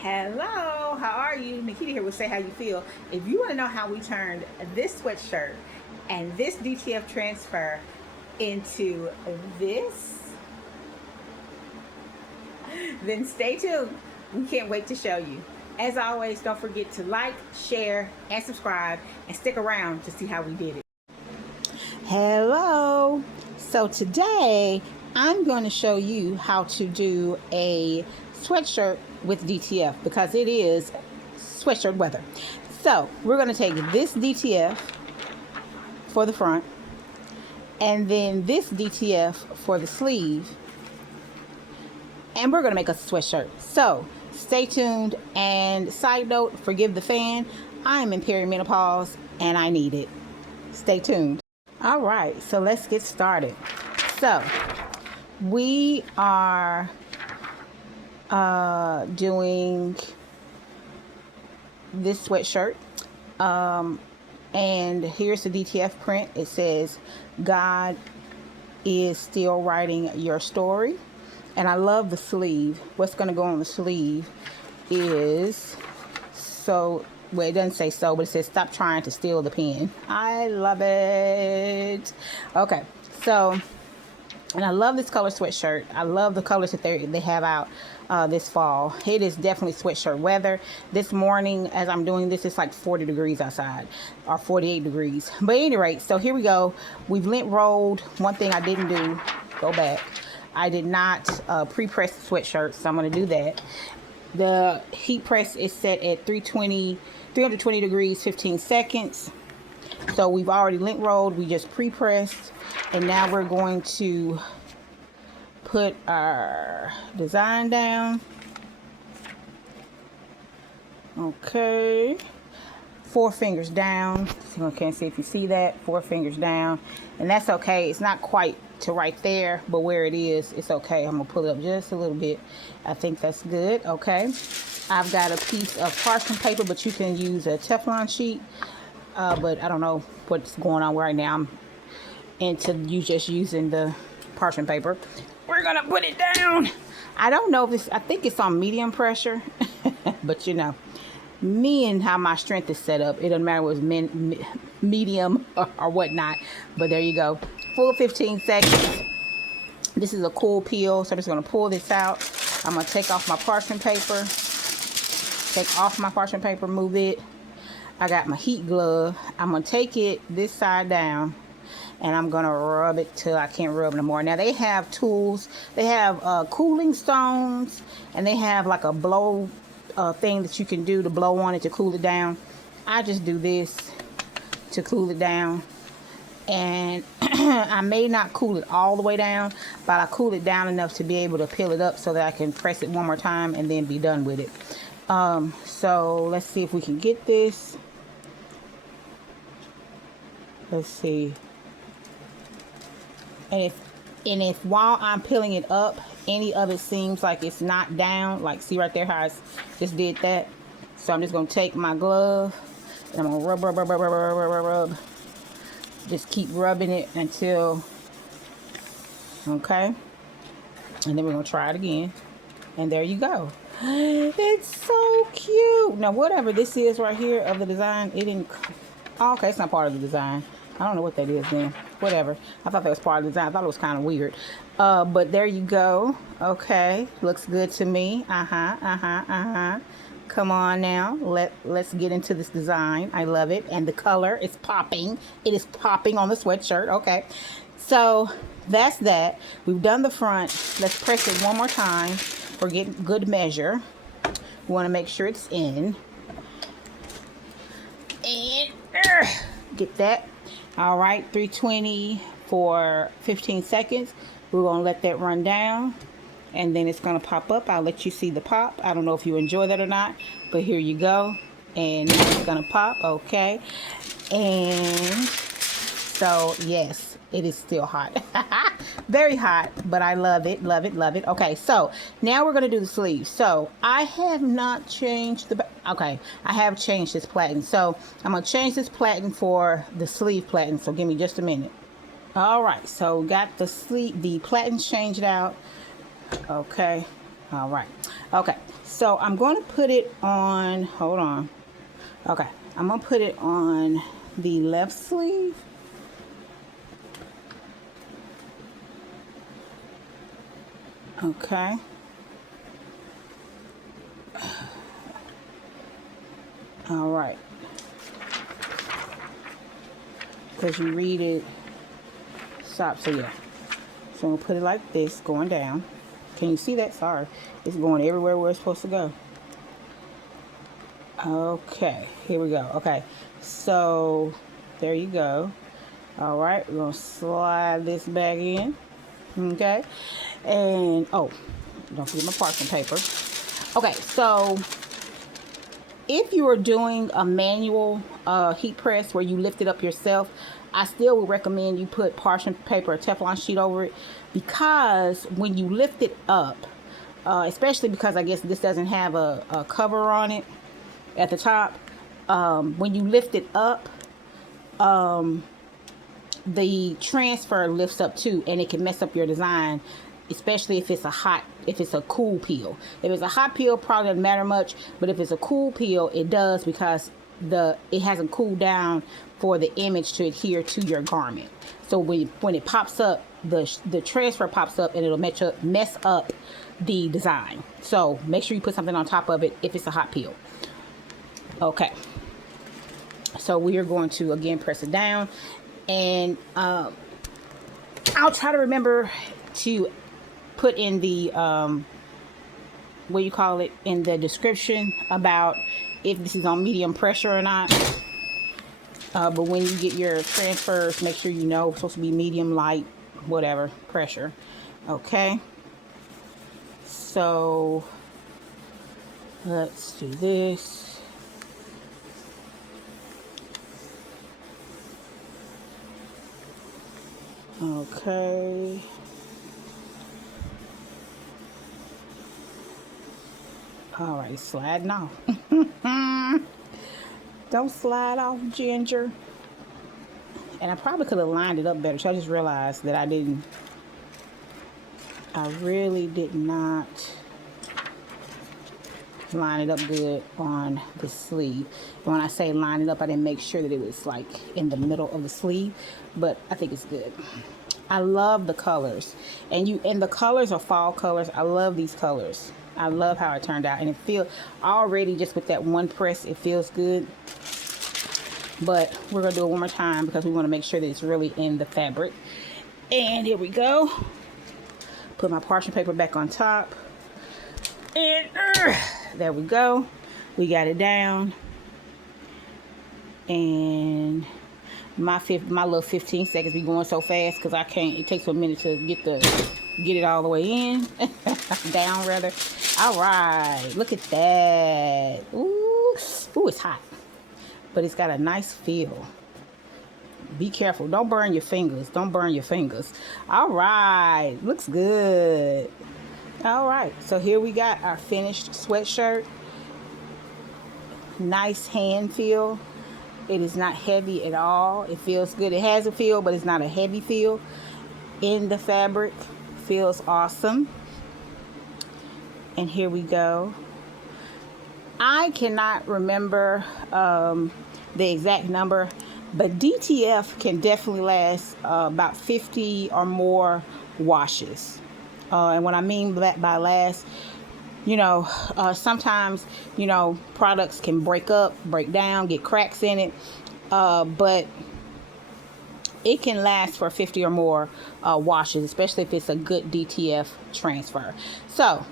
Hello, how are you? Nikita here with Say How You Feel. If you want to know how we turned this sweatshirt and this DTF transfer into this, then stay tuned. We can't wait to show you. As always, don't forget to like, share, and subscribe, and stick around to see how we did it. Hello. So today, I'm going to show you how to do a sweatshirt with DTF because it is sweatshirt weather. So we're going to take this DTF for the front and then this DTF for the sleeve, and we're going to make a sweatshirt. So stay tuned. And side note, forgive the fan, I am in perimenopause and I need it. Stay tuned. All right, so let's get started. So we are doing this sweatshirt, and here's the DTF print. It says God is still writing your story, and I love the sleeve. What's going to go on the sleeve is it doesn't say so, but it says stop trying to steal the pen. I love it. Okay, so, and I love this color sweatshirt. I love the colors that they have out this fall. It is definitely sweatshirt weather. This morning, as I'm doing this, it's like 40 degrees outside, or 48 degrees. But at any rate, so here we go. We've lint rolled. One thing I didn't do, go back, I did not pre-press the sweatshirt, so I'm going to do that. The heat press is set at 320 degrees, 15 seconds. So we've already lint rolled, we just pre-pressed, and now we're going to put our design down. Okay, 4 fingers down. So I can't see if you see that. 4 fingers down, and that's okay. It's not quite to right there, but where it is, it's okay. I'm gonna pull it up just a little bit. I think that's good. Okay, I've got a piece of parchment paper, but you can use a Teflon sheet. But I don't know what's going on right now. I'm into just using the parchment paper. We're gonna put it down. I don't know if this, I think it's on medium pressure, but you know, me and how my strength is set up, it doesn't matter whether it's medium or whatnot. But there you go. Full 15 seconds. This is a cool peel, so I'm just gonna pull this out. I'm gonna take off my parchment paper. Move it. I got my heat glove. I'm gonna take it this side down, and I'm gonna rub it till I can't rub no more. Now they have tools. They have cooling stones, and they have like a blow thing that you can do to blow on it to cool it down. I just do this to cool it down, and I may not cool it all the way down, but I cool it down enough to be able to peel it up so that I can press it one more time and then be done with it. So let's see if we can get this. Let's see. And if while I'm peeling it up, any of it seems like it's not down, like see right there how I just did that. So I'm just gonna take my glove and I'm gonna rub. Just keep rubbing it until, okay. And then we're gonna try it again. And there you go. It's so cute. Now whatever this is right here of the design, it didn't, oh, okay, it's not part of the design. I don't know what that is then. Whatever. I thought that was part of the design. I thought it was kind of weird. But there you go. Okay. Looks good to me. Come on now. Let's get into this design. I love it. And the color is popping. It is popping on the sweatshirt. Okay. So that's that. We've done the front. Let's press it one more time for good measure. We want to make sure it's in. And get that. All right, 320 for 15 seconds. We're gonna let that run down, and then it's gonna pop up. I'll let you see the pop. I don't know if you enjoy that or not, but here you go. And now it's gonna pop, okay. And so yes, it is still hot. Very hot, but I love it, love it, love it. Okay, so now we're gonna do the sleeve. So I have not changed the, okay, I have changed this platen. So I'm gonna change this platen for the sleeve platen. So give me just a minute. All right, so got the sleeve, the platens changed out. Okay, All right. Okay. So I'm going to put it on, hold on. Okay. I'm going to put it on the left sleeve. Okay. All right. Because you read it, stop. So yeah. So I'm going to put it like this, going down. Can you see that? Sorry. It's going everywhere where it's supposed to go. Okay. Here we go. Okay. So there you go. All right. We're going to slide this back in. Okay. And, oh, don't forget my parchment paper. Okay. So if you are doing a manual heat press where you lift it up yourself, I still would recommend you put parchment paper or Teflon sheet over it, because when you lift it up, especially because I guess this doesn't have a cover on it at the top, when you lift it up, the transfer lifts up too, and it can mess up your design, especially if it's a cool peel. If it's a hot peel, probably doesn't matter much, but if it's a cool peel, it does, because it hasn't cooled down for the image to adhere to your garment. So when it pops up, the transfer pops up, and it'll mess up the design. So make sure you put something on top of it if it's a hot peel. Okay. So we are going to again press it down, and I'll try to remember to put in the in the description about if this is on medium pressure or not. But when you get your transfers, make sure you know it's supposed to be medium, light, whatever pressure. Okay. So let's do this. Okay. All right, sliding off. Don't slide off, Ginger. And I probably could have lined it up better. So I just realized that I really did not line it up good on the sleeve. And when I say line it up, I didn't make sure that it was like in the middle of the sleeve, but I think it's good. I love the colors, and the colors are fall colors. I love these colors. I love how it turned out, and it feels already, just with that one press, it feels good. But we're gonna do it one more time because we want to make sure that it's really in the fabric. And here we go. Put my parchment paper back on top, and there we go. We got it down, and my little 15 seconds be going so fast because I can't. It takes a minute to get it all the way in, down rather. All right, look at that. Ooh, it's hot, but it's got a nice feel. Be careful, don't burn your fingers. Don't burn your fingers. All right, looks good. All right, so here we got our finished sweatshirt. Nice hand feel. It is not heavy at all. It feels good. It has a feel, but it's not a heavy feel in the fabric. Feels awesome. And here we go. I cannot remember the exact number, but DTF can definitely last about 50 or more washes. And what I mean by last, sometimes, products can break down, get cracks in it, but it can last for 50 or more washes, especially if it's a good DTF transfer. So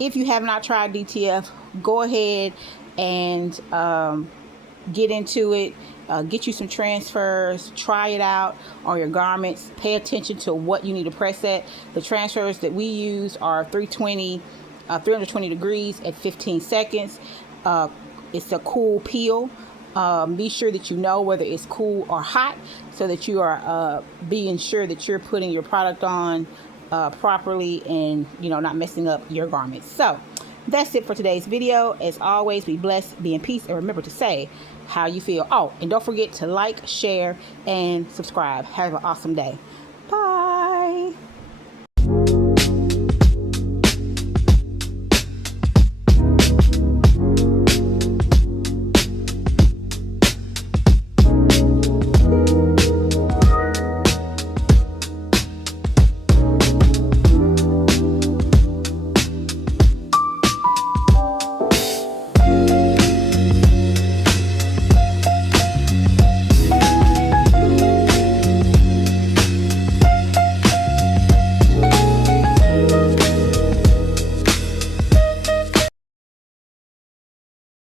if you have not tried DTF, go ahead and get into it. Get you some transfers, try it out on your garments. Pay attention to what you need to press at. The transfers that we use are 320 degrees at 15 seconds. It's a cool peel. Be sure that you know whether it's cool or hot, so that you are being sure that you're putting your product on properly and not messing up your garments. So that's it for today's video. As always, be blessed, be in peace, and remember to say how you feel. Oh, and don't forget to like, share, and subscribe. Have an awesome day.